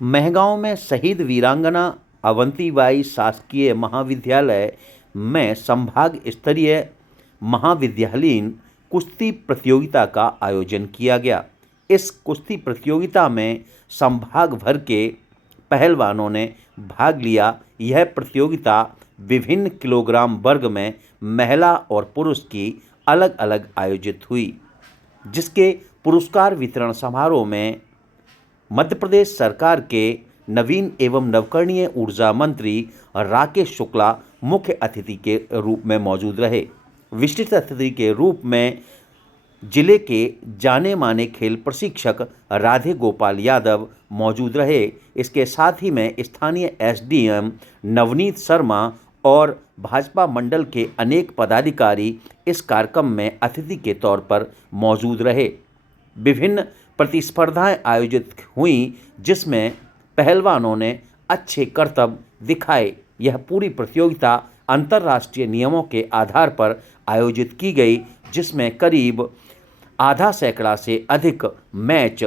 महगांव में शहीद वीरांगना अवंतीबाई शासकीय महाविद्यालय में संभाग स्तरीय महाविद्यालयीन कुश्ती प्रतियोगिता का आयोजन किया गया। इस कुश्ती प्रतियोगिता में संभाग भर के पहलवानों ने भाग लिया। यह प्रतियोगिता विभिन्न किलोग्राम वर्ग में महिला और पुरुष की अलग अलग आयोजित हुई, जिसके पुरस्कार वितरण समारोह में मध्य प्रदेश सरकार के नवीन एवं नवकरणीय ऊर्जा मंत्री राकेश शुक्ला मुख्य अतिथि के रूप में मौजूद रहे। विशिष्ट अतिथि के रूप में जिले के जाने माने खेल प्रशिक्षक राधे गोपाल यादव मौजूद रहे। इसके साथ ही में स्थानीय एसडीएम नवनीत शर्मा और भाजपा मंडल के अनेक पदाधिकारी इस कार्यक्रम में अतिथि के तौर पर मौजूद रहे। विभिन्न प्रतिस्पर्धाएं आयोजित हुई, जिसमें पहलवानों ने अच्छे करतब दिखाए। यह पूरी प्रतियोगिता अंतर्राष्ट्रीय नियमों के आधार पर आयोजित की गई, जिसमें करीब आधा सैकड़ा से अधिक मैच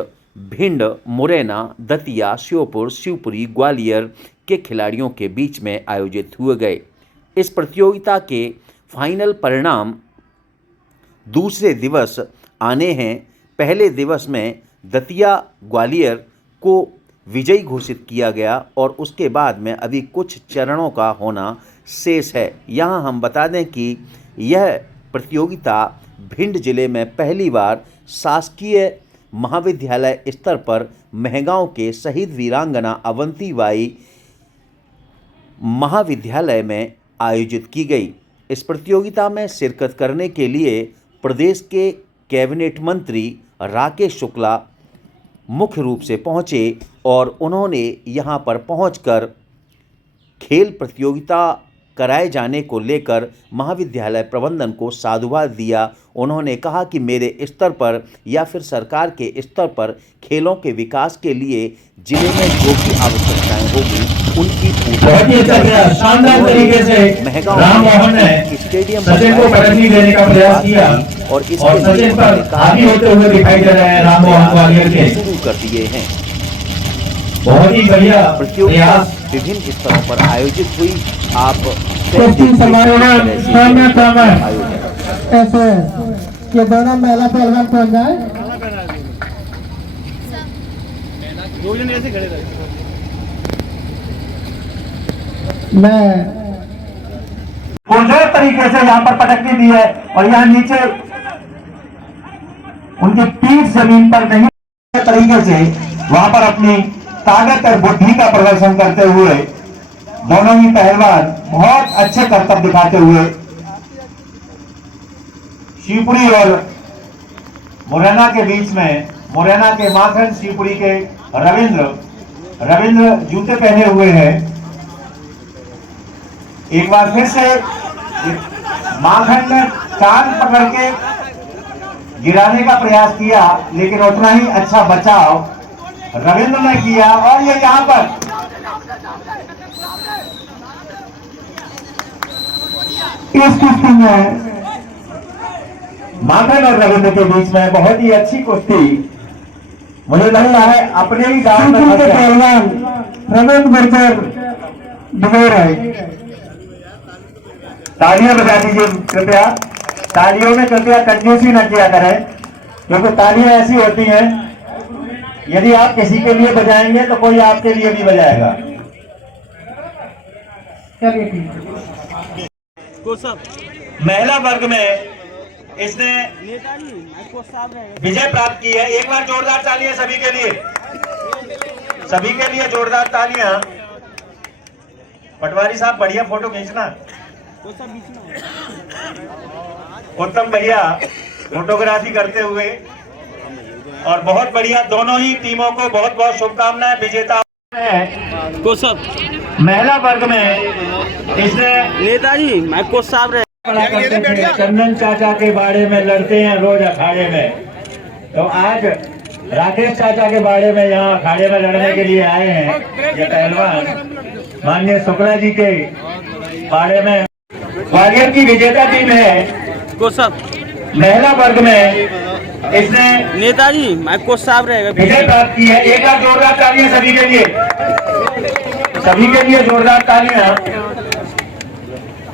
भिंड, मुरैना, दतिया, श्योपुर, शिवपुरी, ग्वालियर के खिलाड़ियों के बीच में आयोजित हुए गए। इस प्रतियोगिता के फाइनल परिणाम दूसरे दिवस आने हैं। पहले दिवस में दतिया ग्वालियर को विजयी घोषित किया गया और उसके बाद में अभी कुछ चरणों का होना शेष है। यहाँ हम बता दें कि यह प्रतियोगिता भिंड जिले में पहली बार शासकीय महाविद्यालय स्तर पर महगांव के शहीद वीरांगना अवंतीबाई महाविद्यालय में आयोजित की गई। इस प्रतियोगिता में शिरकत करने के लिए प्रदेश के कैबिनेट मंत्री राकेश शुक्ला मुख्य रूप से पहुंचे और उन्होंने यहां पर पहुंचकर खेल प्रतियोगिता कराए जाने को लेकर महाविद्यालय प्रबंधन को साधुवाद दिया। उन्होंने कहा कि मेरे स्तर पर या फिर सरकार के स्तर पर खेलों के विकास के लिए जिले में जो भी आवश्यकताएं होगी उनकी शानदार तरीके से राम मोहन ने स्टेडियम सचिन को पटकनी देने का प्रयास किया और सचिन पर हावी होते हुए दिखाई दे रहे हैं राम मोहन ग्वालियर के। शुरू कर दिए हैं। बहुत ही बढ़िया प्रतियोगिता विभिन्न स्तरों पर आयोजित हुई। आप ऐसे ये दोनों महिला पहलवान पहुंच जाए। मैं पुरजोर तरीके से यहाँ पर पटकनी दी है और यहाँ नीचे उनकी पीठ जमीन पर नहीं तरीके से वहां पर अपनी ताकत और बुद्धि का प्रदर्शन करते हुए दोनों ही पहलवान बहुत अच्छे करतब दिखाते हुए शिवपुरी और मुरैना के बीच में, मुरैना के माखन, शिवपुरी के रविंद्र जूते पहने हुए हैं। एक बार फिर से माखन ने कान पकड़ के गिराने का प्रयास किया, लेकिन उतना ही अच्छा बचाव रविंद्र ने किया और ये यहाँ पर इस कुश्ती में माखन और रविंद्र के बीच में बहुत ही अच्छी कुश्ती मुझे लगता है अपने ही गांव में पहलवान रविंद्र बरकर डुबोर है। तालियां बजा दीजिए कृपया। तालियों में कृपया कंजूसी न किया करें, क्योंकि तालियां ऐसी होती हैं, यदि आप किसी के लिए बजाएंगे तो कोई आपके लिए भी बजाएगा। महिला वर्ग में इसने विजय प्राप्त की है। एक बार जोरदार तालियां सभी के लिए जोरदार तालियां। पटवारी साहब बढ़िया फोटो खींचना। उत्तम भैया फोटोग्राफी करते हुए और बहुत बढ़िया। दोनों ही टीमों को बहुत बहुत शुभकामनाएं। विजेता महिला वर्ग में इसने नेताजी मैं कोच साहब रहे चंदन चाचा के बारे में लड़ते हैं रोज अखाड़े में, तो आज राकेश चाचा के बारे में यहाँ अखाड़े में लड़ने के लिए आए हैं। ये पहलवान माननीय शुक्ला जी के बारे में। ग्वालियर की विजेता टीम है कोच साहब। महिला वर्ग में इसने नेताजी मैं कोच साहब रहेगा विजय प्राप्त की है। एक बार जोरदार तालियां सभी के लिए, सभी के लिए जोरदार तालियां।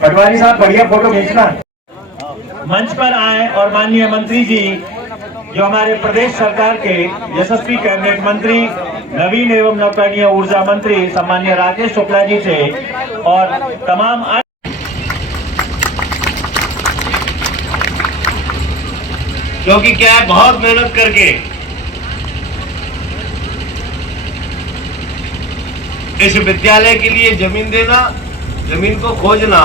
पटवारी साहब बढ़िया फोटो खींचना। मंच पर आए और माननीय मंत्री जी जो हमारे प्रदेश सरकार के यशस्वी कैबिनेट मंत्री, नवीन एवं नवकरणीय ऊर्जा मंत्री सम्माननीय राकेश शुक्ला जी से और तमाम क्योंकि क्या है, बहुत मेहनत करके इस विद्यालय के लिए जमीन देना, जमीन को खोजना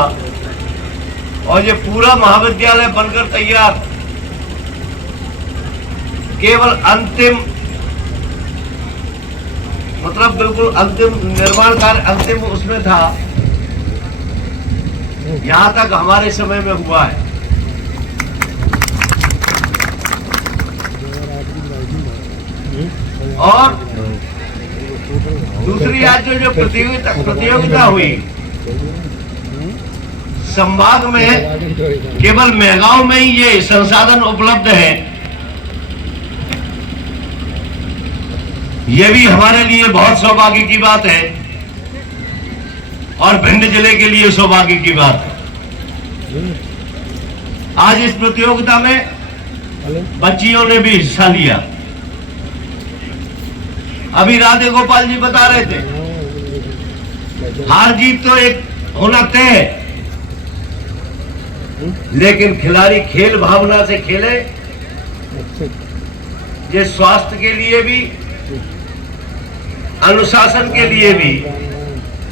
और ये पूरा महाविद्यालय बनकर तैयार, केवल अंतिम मतलब बिल्कुल अंतिम निर्माण कार्य अंतिम उसमें था, यहां तक हमारे समय में हुआ है। और दूसरी आज जो प्रतियोगिता हुई संभाग में, केवल मेहगांव में ही ये संसाधन उपलब्ध है, ये भी हमारे लिए बहुत सौभाग्य की बात है और भिंड जिले के लिए सौभाग्य की बात है। आज इस प्रतियोगिता में बच्चियों ने भी हिस्सा लिया। अभी राधे गोपाल जी बता रहे थे, हार जीत तो एक होना तय है, लेकिन खिलाड़ी खेल भावना से खेले, ये स्वास्थ्य के लिए भी, अनुशासन के लिए भी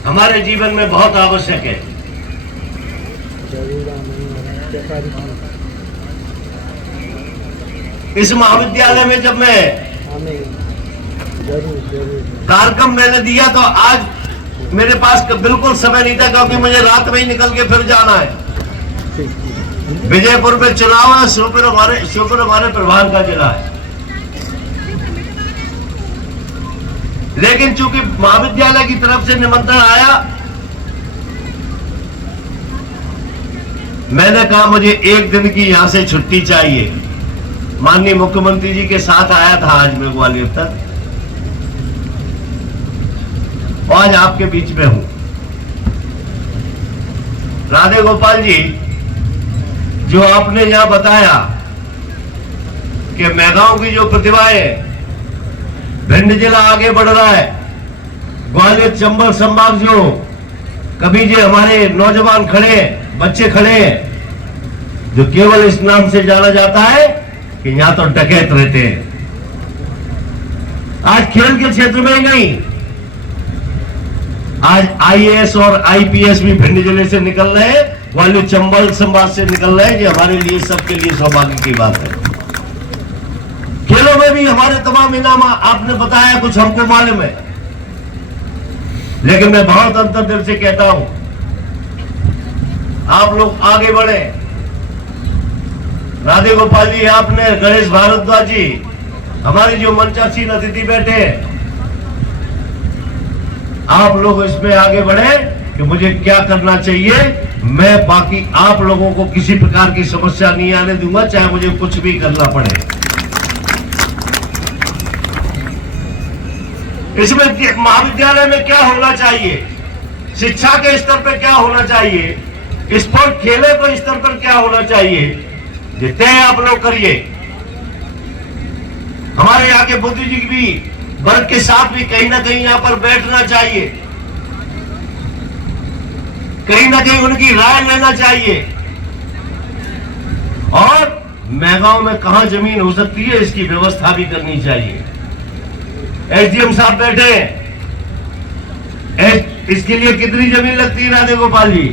हमारे जीवन में बहुत आवश्यक है। इस महाविद्यालय में जब मैं कार्यक्रम मैंने दिया तो आज मेरे पास बिल्कुल समय नहीं था, क्योंकि मुझे रात में ही निकल के फिर जाना है। विजयपुर में चुनाव है, श्योपुर हमारे प्रभार का जिला है, लेकिन चूंकि महाविद्यालय की तरफ से निमंत्रण आया, मैंने कहा मुझे एक दिन की यहां से छुट्टी चाहिए। माननीय मुख्यमंत्री जी के साथ आया था आज मैं ग्वालियर तक, आज आपके बीच में हूं। राधे गोपाल जी, जो आपने यहां बताया कि मेहगांव की जो प्रतिभा है, भिंड जिला आगे बढ़ रहा है, ग्वालियर चंबल संभाग जो कभी जो हमारे नौजवान खड़े, बच्चे खड़े, जो केवल इस नाम से जाना जाता है कि यहां तो डकैत रहते हैं। आज खेल के क्षेत्र में ही नहीं, आज आईएएस और आईपीएस भी भिंड जिले से निकल रहे हैं, ग्वालियर चंबल संभाग से निकल रहे हैं। ये हमारे लिए, सबके लिए सौभाग्य की बात है। खेलों में भी हमारे तमाम इनाम आपने बताया, कुछ हमको मालूम है, लेकिन मैं बहुत अंतर्दिल से कहता हूं, आप लोग आगे बढ़े। राधे गोपाल जी, आपने, गणेश भारद्वाज जी, हमारी जो मंचासीन अतिथि बैठे हैं, आप लोग इसमें आगे बढ़े कि मुझे क्या करना चाहिए। मैं बाकी आप लोगों को किसी प्रकार की समस्या नहीं आने दूंगा, चाहे मुझे कुछ भी करना पड़े। इसमें महाविद्यालय में क्या होना चाहिए, शिक्षा के स्तर पर क्या होना चाहिए, स्पोर्ट खेले के स्तर पर क्या होना चाहिए, जितने आप लोग करिए। हमारे यहाँ के बुद्धिजीवी भी वर्ग के साथ भी कहीं ना कहीं यहाँ पर बैठना चाहिए, कहीं ना कहीं उनकी राय लेना चाहिए, और मेहगांव में कहां जमीन हो सकती है इसकी व्यवस्था भी करनी चाहिए। एसडीएम साहब बैठे हैं, इसके लिए कितनी जमीन लगती है राधे गोपाल जी?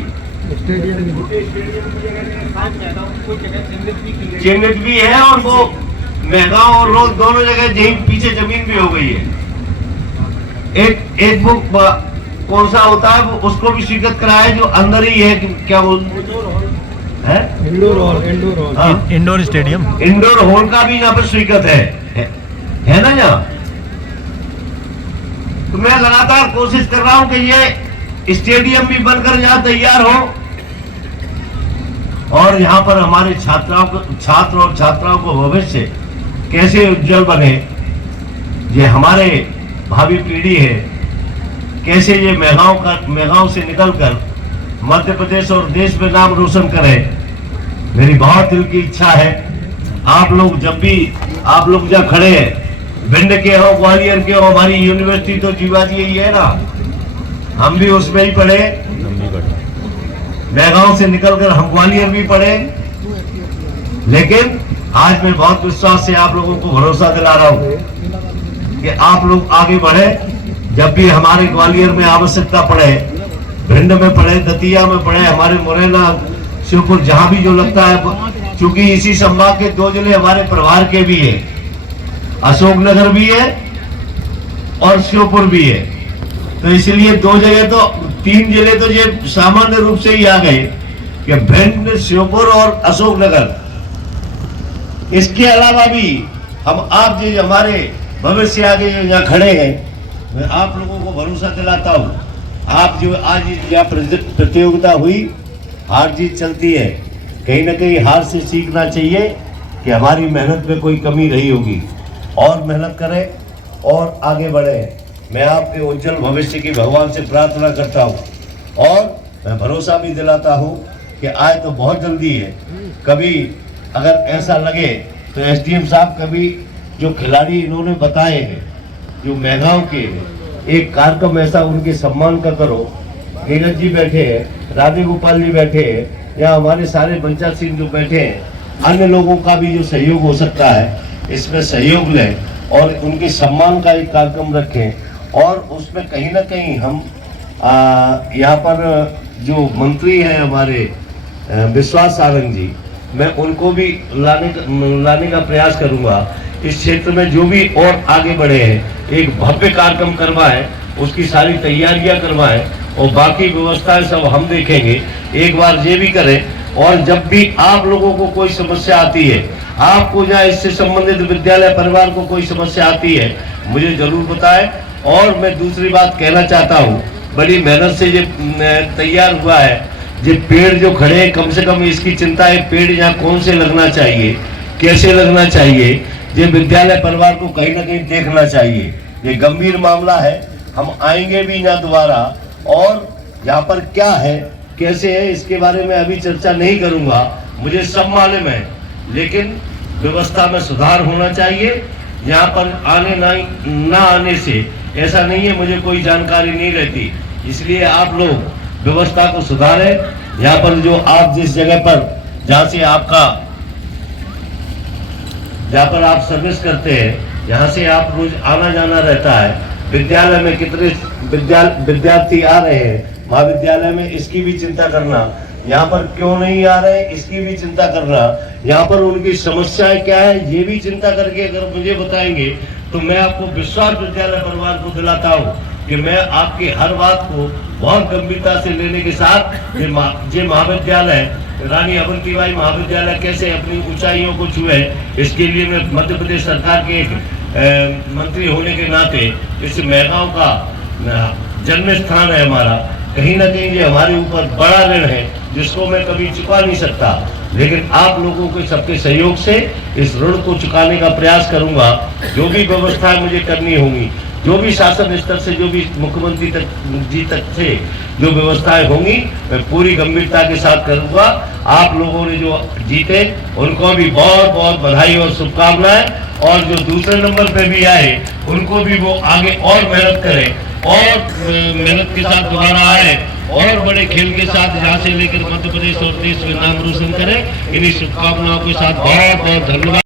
चिन्हित भी है, और वो मेहगांव और रोड दोनों जगह यही पीछे जमीन भी हो गई है। एक बुक कौन सा होता है वो, उसको भी स्वीकृत कराया, जो अंदर ही है, क्या बोलते हैं, इंडोर स्टेडियम, इंडोर हॉल का भी यहाँ पर स्वीकृत है ना यहाँ। तो मैं लगातार कोशिश कर रहा हूं कि ये स्टेडियम भी बनकर यहाँ तैयार हो, और यहाँ पर हमारे छात्र और छात्राओं को भविष्य कैसे उज्जवल बने, ये हमारे भावी पीढ़ी है, कैसे ये मेघांव से निकलकर मध्य प्रदेश और देश में नाम रोशन करे। मेरी बहुत दिल की इच्छा है, आप लोग जहाँ खड़े हैं, भिंड के हो, ग्वालियर के हो, हमारी यूनिवर्सिटी तो जीवाजी यही है ना, हम भी उसमें ही पढ़े, मेघांव से निकलकर हम ग्वालियर भी पढ़े। लेकिन आज मैं बहुत विश्वास से आप लोगों को भरोसा दिला रहा हूं कि आप लोग आगे बढ़े। जब भी हमारे ग्वालियर में आवश्यकता पड़े, भिंड में पड़े, दतिया में पड़े, हमारे मुरैना, शिवपुर, जहां भी जो लगता है, क्योंकि इसी संभाग के 2 जिले हमारे प्रभार के भी है, अशोकनगर भी है और शिवपुर भी है। तो इसलिए 2 जगह तो 3 जिले तो ये सामान्य रूप से ही आ गए कि भिंड, शिवपुर और अशोकनगर। इसके अलावा भी हम आप जो हमारे भविष्य आगे जो यहाँ खड़े हैं, मैं आप लोगों को भरोसा दिलाता हूँ, आप जो आज यहाँ प्रतियोगिता हुई, हार जीत चलती है, कहीं ना कहीं हार से सीखना चाहिए कि हमारी मेहनत में कोई कमी रही होगी, और मेहनत करें और आगे बढ़े। मैं आपके उज्जवल भविष्य की भगवान से प्रार्थना करता हूँ, और मैं भरोसा भी दिलाता हूँ कि आज तो बहुत जल्दी है। कभी अगर ऐसा लगे तो एसडीएम साहब, कभी जो खिलाड़ी इन्होंने बताए हैं, जो मेघांव के, एक कार्यक्रम ऐसा उनके सम्मान का करो। नीरज जी बैठे हैं, राधे गोपाल जी बैठे हैं, या हमारे सारे बंचा सिंह जो बैठे हैं, अन्य लोगों का भी जो सहयोग हो सकता है इसमें सहयोग लें और उनके सम्मान का एक कार्यक्रम रखें। और उसमें कहीं ना कहीं हम यहाँ पर जो मंत्री हैं हमारे विश्वास सारंग जी, मैं उनको भी लाने का प्रयास करूंगा। इस क्षेत्र में जो भी और आगे बढ़े हैं, एक भव्य कार्यक्रम करवाएं, उसकी सारी तैयारियां करवाएं, और बाकी व्यवस्थाएं सब हम देखेंगे। एक बार ये भी करें, और जब भी आप लोगों को कोई समस्या आती है, आपको या इससे संबंधित विद्यालय परिवार को कोई समस्या आती है, मुझे जरूर बताएं। और मैं दूसरी बात कहना चाहता हूँ, बड़ी मेहनत से ये तैयार हुआ है, ये पेड़ जो खड़े हैं, कम से कम इसकी चिंता है, पेड़ यहाँ कौन से लगना चाहिए, कैसे लगना चाहिए, ये विद्यालय परिवार को कहीं ना कहीं देखना चाहिए। ये गंभीर मामला है, हम आएंगे भी यहाँ दोबारा, और यहाँ पर क्या है, कैसे है, इसके बारे में अभी चर्चा नहीं करूंगा, मुझे सब मालूम है, लेकिन व्यवस्था में सुधार होना चाहिए। यहाँ पर आने ना आने से ऐसा नहीं है मुझे कोई जानकारी नहीं रहती, इसलिए आप लोग व्यवस्था को सुधारें। यहाँ पर जो आप जिस जगह पर, जहाँ से जहाँ पर आप सर्विस करते हैं, यहाँ से आप रोज आना जाना रहता है, विद्यालय में कितने विद्यार्थी आ रहे हैं, महाविद्यालय में इसकी भी चिंता करना, यहाँ पर क्यों नहीं आ रहे इसकी भी चिंता करना, यहाँ पर उनकी समस्याएं क्या है ये भी चिंता करके अगर मुझे बताएंगे तो मैं आपको विश्वास विद्यालय परिवार को दिलाता हूँ कि मैं आपकी हर बात को बहुत गंभीरता से लेने के साथ ये महाविद्यालय, रानी अवंतीबाई महाविद्यालय कैसे अपनी ऊंचाइयों को छुए, इसके लिए मैं मध्य प्रदेश सरकार के मंत्री होने के नाते इस मेघांव का जन्म स्थान है हमारा, कहीं ना कहीं ये हमारे ऊपर बड़ा ऋण है जिसको मैं कभी चुका नहीं सकता, लेकिन आप लोगों के सबके सहयोग से इस ऋण को चुकाने का प्रयास करूंगा। जो भी व्यवस्थाएं मुझे करनी होंगी, जो भी शासन स्तर से, जो भी मुख्यमंत्री जी तक से जो व्यवस्थाएं होंगी, मैं पूरी गंभीरता के साथ करूंगा। आप लोगों ने जो जीते उनको भी बहुत बहुत बधाई और शुभकामनाएं, और जो दूसरे नंबर पे भी आए उनको भी वो आगे और मेहनत करें और मेहनत के साथ दोबारा आए और बड़े खेल के साथ यहाँ से लेकर मध्य प्रदेश और देश में नाम रोशन करें। इन्हीं शुभकामनाओं के साथ बहुत बहुत धन्यवाद।